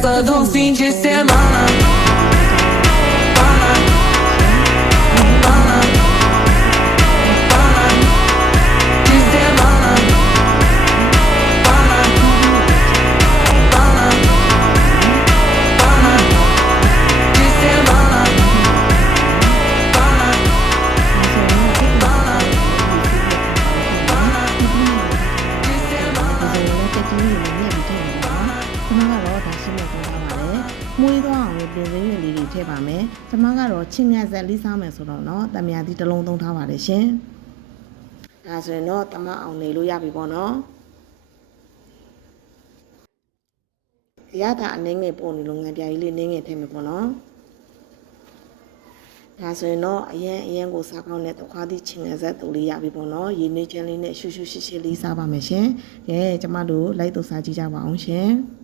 festa do fim de semana.မယ်။ကျွန်မကတော့ချင်းမြတ်ဆက်လေးစားမယ်ဆိုတော့เนาะတမယာဒီတစ်လုံးသုံးထားပါတယ်ရှင်။ဒါဆိုရင်တော့တမအောင်နေလို့ရပြီပေါ့နော်။ရတာအနေငယ်ပုံနေလို့ငံပြာကြီးလေးနင်းငယ်ထည့်မယ်ပေါ့နော်။ဒါဆိုရင်တော့အရင်ကိုစားကောင်းတဲ့တခွားသည့်ချင်းငယ်ဆက်တူလေးရပြီပေါ့နော်။ရေနွေးချမ်းလေးနဲ့ရှူရှူရှစ်ရှစ်လေးစားပါမယ်ရှင်။ကဲကျမတို့လိုက်သူစားကြည့်ကြပါအောင်ရှင်။